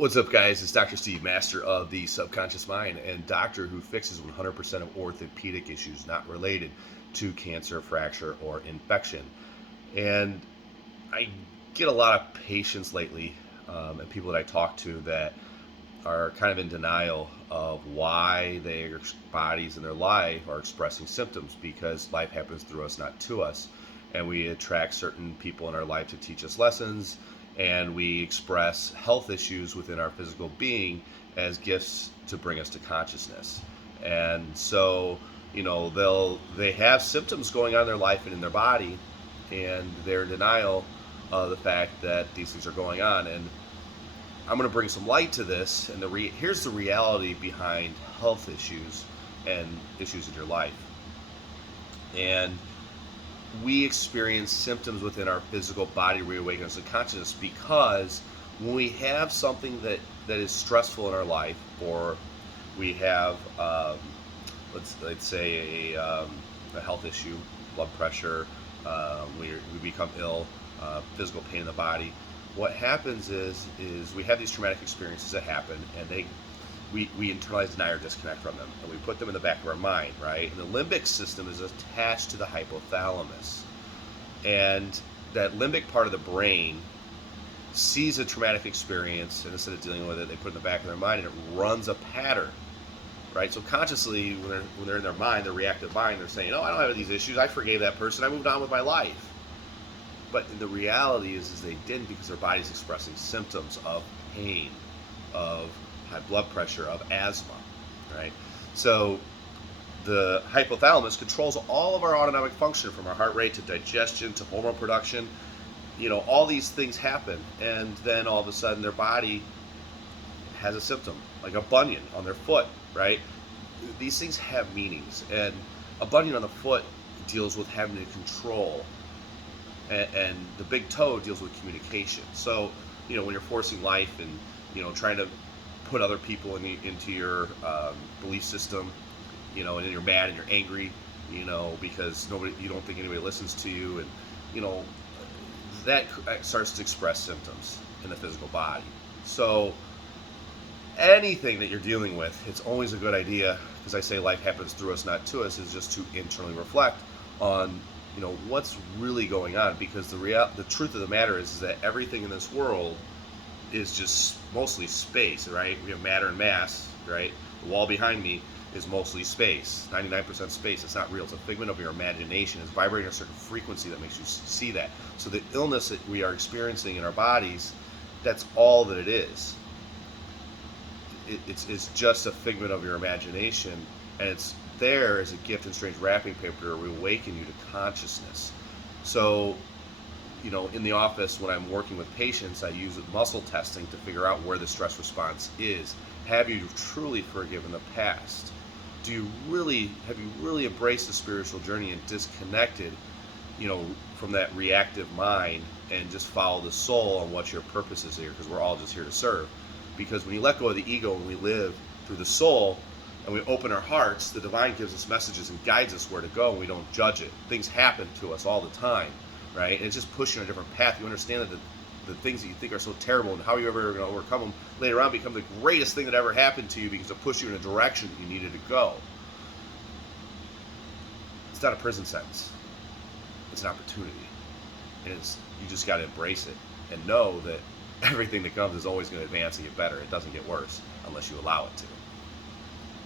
What's up, guys? It's Dr. Steve, master of the subconscious mind and doctor who fixes 100% of orthopedic issues not related to cancer, fracture, or infection. And I get a lot of patients lately and people that I talk to that are kind of in denial of why their bodies and their life are expressing symptoms, because life happens through us, not to us. And we attract certain people in our life to teach us lessons, and we express health issues within our physical being as gifts to bring us to consciousness. And so, they have symptoms going on in their life and in their body, and they're in denial of the fact that these things are going on. And I'm going to bring some light to this, and here's the reality behind health issues and issues in your life. And we experience symptoms within our physical body reawaken us to consciousness because when we have something that is stressful in our life, or we have, let's say, a health issue, blood pressure, we become ill, physical pain in the body. What happens is we have these traumatic experiences that happen, and we internalize, deny, or disconnect from them, and we put them in the back of our mind, right? And the limbic system is attached to the hypothalamus, and that limbic part of the brain sees a traumatic experience, and instead of dealing with it, they put it in the back of their mind, and it runs a pattern, right? So consciously, when they're in their mind, their reactive mind, they're saying, "Oh, I don't have these issues. I forgave that person. I moved on with my life." But the reality is they didn't, because their body's expressing symptoms of pain, of high blood pressure, of asthma, right? So the hypothalamus controls all of our autonomic function, from our heart rate to digestion to hormone production. All these things happen, and then all of a sudden their body has a symptom, like a bunion on their foot, right? These things have meanings, and a bunion on the foot deals with having to control, and the big toe deals with communication. So, when you're forcing life and, trying to put other people into your belief system, and then you're mad and you're angry, because you don't think anybody listens to you, and, that starts to express symptoms in the physical body. So anything that you're dealing with, it's always a good idea, because I say life happens through us, not to us, is just to internally reflect on what's really going on, because the truth of the matter is that everything in this world is just mostly space, right? We have matter and mass, right? The wall behind me is mostly space, 99% space. It's not real. It's a figment of your imagination. It's vibrating a certain frequency that makes you see that. So the illness that we are experiencing in our bodies, that's all that it is. It's just a figment of your imagination, and it's there as a gift in strange wrapping paper to reawaken you to consciousness. So, in the office, when I'm working with patients, I use muscle testing to figure out where the stress response is. Have you truly forgiven the past? Have you really embraced the spiritual journey and disconnected, from that reactive mind, and just follow the soul on what your purpose is here? Because we're all just here to serve. Because when you let go of the ego and we live through the soul, and we open our hearts, the divine gives us messages and guides us where to go, and we don't judge it. Things happen to us all the time, right? And it's just pushing you on a different path. You understand that the things that you think are so terrible and how you're ever going to overcome them later on become the greatest thing that ever happened to you, because it pushed you in a direction that you needed to go. It's not a prison sentence. It's an opportunity. And you just got to embrace it and know that everything that comes is always going to advance and get better. It doesn't get worse unless you allow it to.